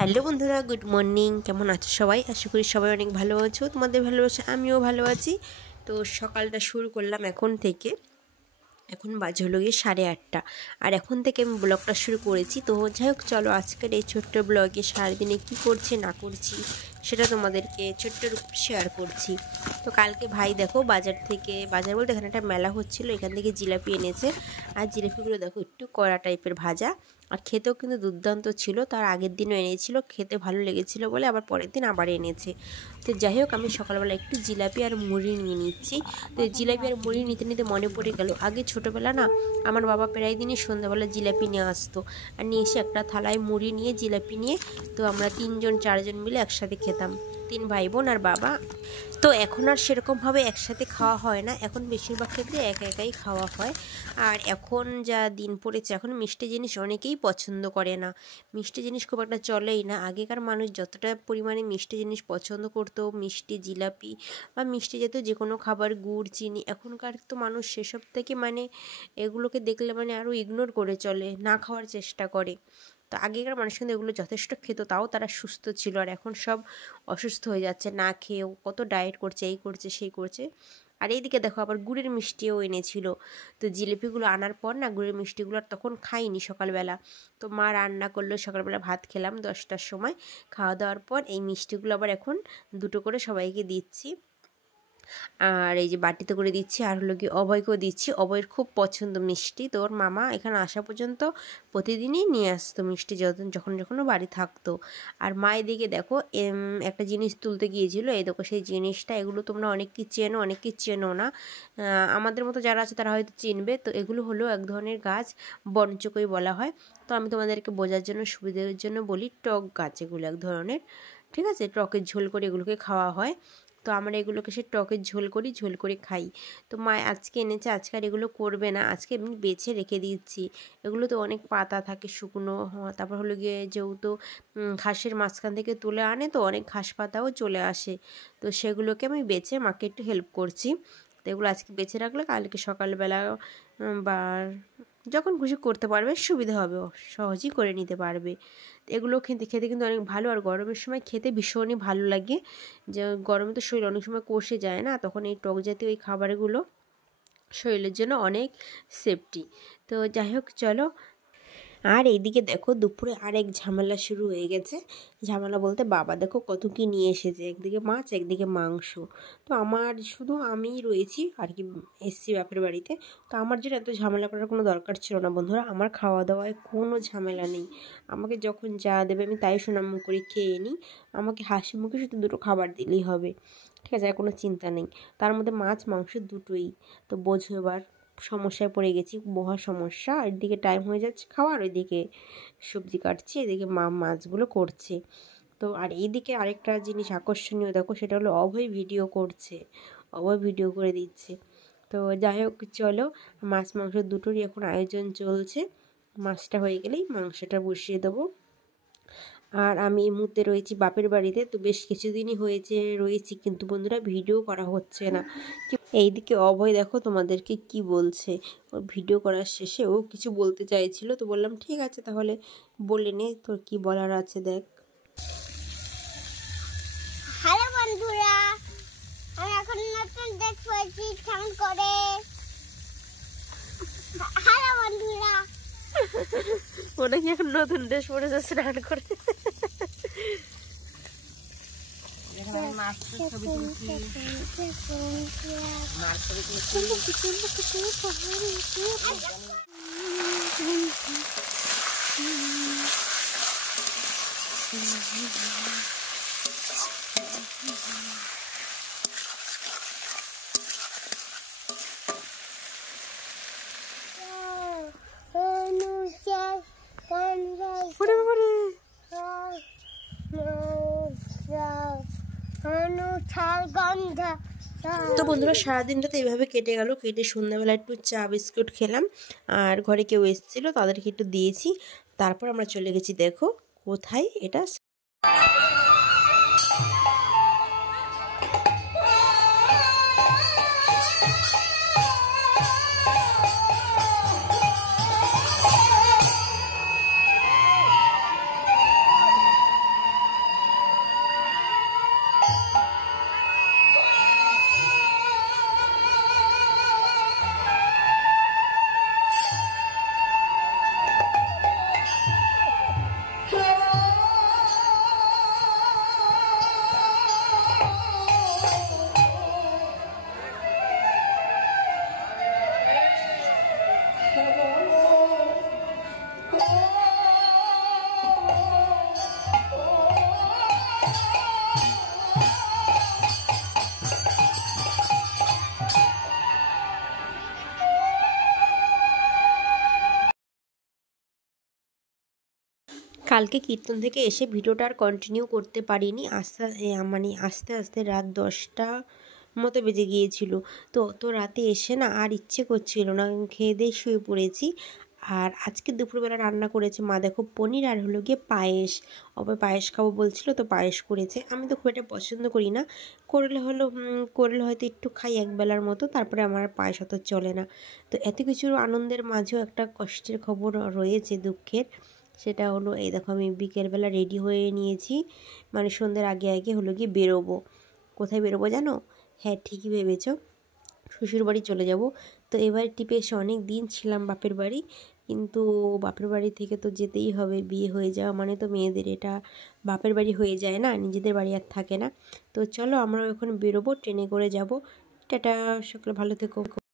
Hello বন্ধুরা, good morning. কেমন আছো সবাই? আশা করি সবাই অনেক ভালো আছো। তোমাদের ভালোবাসা আমিও ভালো আছি। তো সকালটা শুরু করলাম এখন থেকে। এখন বাজে হলো গিয়ে 8:30, আর এখন থেকে আমি ব্লগটা শুরু করেছি। তো যাই হোক, চলো আজকের এই ছোট্ট ব্লগে সারাদিনে কী করছি না করছি সেটা তোমাদেরকে ছোট্ট রূপে শেয়ার করছি। তো কালকে ভাই দেখো বাজার বলতে এখানে একটা মেলা হচ্ছিলো, এখান থেকে জিলাপি এনেছে। আর জিলাপিগুলো দেখো একটু কড়া টাইপের ভাজা, আর খেতেও কিন্তু দুর্দান্ত ছিল। তার আগের দিনও এনেছিল, খেতে ভালো লেগেছিলো বলে আবার পরের দিন আবার এনেছে। তো যাই হোক, আমি সকালবেলা একটু জিলাপি আর মুড়ি নিয়ে নিচ্ছি। তো জিলাপি আর মুড়ি নিতে নিতে মনে পড়ে গেল, আগে ছোটোবেলা না আমার বাবা প্রায় দিনই সন্ধ্যাবেলা জিলাপি নিয়ে আসতো, আর নিয়ে এসে একটা থালায় মুড়ি নিয়ে জিলাপি নিয়ে তো আমরা 3-4জন মিলে একসাথে খেতাম, 3 ভাই বোন আর বাবা। তো এখন আর সেরকমভাবে একসাথে খাওয়া হয় না, এখন বেশিরভাগ ক্ষেত্রে একা একাই খাওয়া হয়। আর এখন যা দিন পড়েছে, এখন মিষ্টি জিনিস অনেকেই পছন্দ করে না, মিষ্টি জিনিস খুব একটা চলেই না। আগেকার মানুষ যতটা পরিমাণে মিষ্টি জিনিস পছন্দ করতো, মিষ্টি জিলাপি বা মিষ্টি জাতীয় যে কোনো খাবার, গুড় চিনি, এখনকার তো মানুষ সেসব থেকে এগুলোকে দেখলে আরও ইগনোর করে চলে, না খাওয়ার চেষ্টা করে। তো আগেকার মানুষ কিন্তু এগুলো যথেষ্ট খেত, তাও তারা সুস্থ ছিল। আর এখন সব অসুস্থ হয়ে যাচ্ছে না খেয়েও, কত ডায়েট করছে, এই করছে সেই করছে। আর এইদিকে দেখো আবার গুড়ের মিষ্টিও এনেছিল। তো জিলিপিগুলো আনার পর না গুড়ের মিষ্টিগুলো আর তখন খাইনি সকালবেলা। তো মা রান্না করলো, সকালবেলা ভাত খেলাম 10টার সময়। খাওয়া দাওয়ার পর এই মিষ্টিগুলো আবার এখন 2টো করে সবাইকে দিচ্ছি। আর এই যে বাটিতে করে দিচ্ছি, আর হলো কি অভয়কেও দিচ্ছি। অভয়ের খুব পছন্দ মিষ্টি, তো ওর মামা এখানে আসা পর্যন্ত প্রতিদিনই নিয়ে আসতো মিষ্টি, যখন বাড়ি থাকতো। আর মা এদিকে দেখো একটা জিনিস তুলতে গিয়েছিল, এই দেখো সেই জিনিসটা। এগুলো তোমরা অনেকেই চেনো, অনেকেই চেনো না। আমাদের মতো যারা আছে তারা হয়তো চিনবে। তো এগুলো হলো এক ধরনের গাছ, বনচকই বলা হয়। তো আমি তোমাদেরকে বোঝার জন্য, সুবিধার জন্য বলি, টক গাছ এগুলো এক ধরনের, ঠিক আছে? টকের ঝোল করে এগুলোকে খাওয়া হয়। তো আমরা এগুলোকে সে টকের ঝোল করে খাই। তো মা আজকে এনেছে, আজকে আর এগুলো করবে না, আজকে এমনি বেছে রেখে দিচ্ছি। এগুলো তো অনেক পাতা থাকে শুকনো, তারপর হলো গিয়ে যেহেতু ঘাসের মাঝখান থেকে তুলে আনে, তো অনেক ঘাস পাতাও চলে আসে। তো সেগুলোকে আমি বেছে মাকে একটু হেল্প করছি। তো এগুলো আজকে বেছে রাখলে কালকে সকালবেলা বা যখন খুশি করতে পারবে, সুবিধা হবে, সহজেই করে নিতে পারবে। এগুলো খেতে খেতে কিন্তু অনেক ভালো, আর গরমের সময় খেতে ভীষণই ভালো লাগে। যে গরমে তো শরীর অনেক সময় কষে যায় না, তখন এই টক জাতীয় এই খাবারগুলো শরীরের জন্য অনেক সেফটি। তো যাই হোক, চলো। আর এইদিকে দেখো দুপুরে আরেক ঝামেলা শুরু হয়ে গেছে। ঝামেলা বলতে বাবা দেখো কত কি নিয়ে এসেছে, একদিকে মাছ একদিকে মাংস। তো শুধু আমিই রয়েছি আর কি, এসছি বাপের বাড়িতে। তো আমার জন্য এত ঝামেলা করার কোনো দরকার ছিল না বন্ধুরা। আমার খাওয়া দাওয়ায় কোনো ঝামেলা নেই, আমাকে যখন যা দেবে আমি তাই মুখ করে খেয়ে নিই। আমাকে হাসি মুখে শুধু 2টো খাবার দিলেই হবে, ঠিক আছে? আর কোনো চিন্তা নেই। তার মধ্যে মাছ মাংস দুটোই। তো বোঝো এবার সমস্যায় পড়ে গেছি, মহা সমস্যা। একদিকে টাইম হয়ে যাচ্ছে খাওয়ার, ওইদিকে সবজি কাটছি, এদিকে মা মাছগুলো করছে। তো আর এইদিকে আরেকটা জিনিস আকর্ষণীয় দেখো, সেটা হলো অভয় ভিডিও করছে, অভয় ভিডিও করে দিচ্ছে। তো যাই হোক, চলো। মাছ মাংস দুটোরই এখন আয়োজন চলছে। মাছটা হয়ে গেলেই মাংসটা বসিয়ে দেবো। আর আমি এই মুহূর্তে রয়েছি বাপের বাড়িতে। তো বেশ কিছুদিনই রয়েছি, কিন্তু বন্ধুরা ভিডিও করা হচ্ছে না। এইদিকে অভয় দেখো তোমাদেরকে কি বলছে। ও ভিডিও করার শেষে ও কিছু বলতে চাইছিল, তো বললাম ঠিক আছে তাহলে বলে নে, তোর কি বলার আছে দেখ। হ্যালো বন্ধুরা, আমি এখন নতুন ড্রেস পরেছি স্নান করে। হ্যালো বন্ধুরা, ওটা কি এখন নতুন ড্রেস পরেছে স্নান করে? তো বন্ধুরা সারাদিনটা তো এইভাবে কেটে গেল। কেটে সন্ধ্যাবেলা একটু চা বিস্কুট খেলাম, আর ঘরে কেউ এসেছিলো তাদেরকে একটু দিয়েছি। তারপর আমরা চলে গেছি দেখো কোথায়, এটা কালকে কীর্তন থেকে এসে ভিডিওটা আর কন্টিনিউ করতে পারিনি, আস্তে আস্তে রাত 10টা মতো বেজে গিয়েছিল। তো অত রাতে এসে না আর ইচ্ছে করছিল না, খেয়ে দিয়ে শুয়ে পড়েছি। আর আজকে দুপুরবেলা রান্না করেছে মা, দেখো পনির আর হলো গিয়ে পায়েস। পায়েস খাবো বলছিল, তো পায়েস করেছে। আমি তো খুব একটা পছন্দ করি না, করলে হয়তো একটু খাই একবেলার মতো, তারপরে আমার পায়েস অত চলে না। তো এত কিছুর আনন্দের মাঝেও একটা কষ্টের খবর রয়েছে, দুঃখের। সেটা হলো এই দেখো আমি বিকেলবেলা রেডি হয়ে নিয়েছি, মানে সন্ধ্যের আগে আগে হলো গিয়ে বেরোবো। কোথায় বেরোবো জানো? হ্যাঁ, ঠিকই ভেবেছো, শ্বশুরবাড়ি চলে যাব। তো এবার টিপে এসে অনেক দিন ছিলাম বাপের বাড়ি, কিন্তু বাপের বাড়ি থেকে তো যেতেই হবে, বিয়ে হয়ে যাওয়া মানে তো মেয়েদের এটা বাপের বাড়ি হয়ে যায় না, নিজেদের বাড়ি আর থাকে না। তো চলো আমরা এখন বেরোবো, ট্রেনে করে যাব। টাটা, সকলে ভালো থেকো।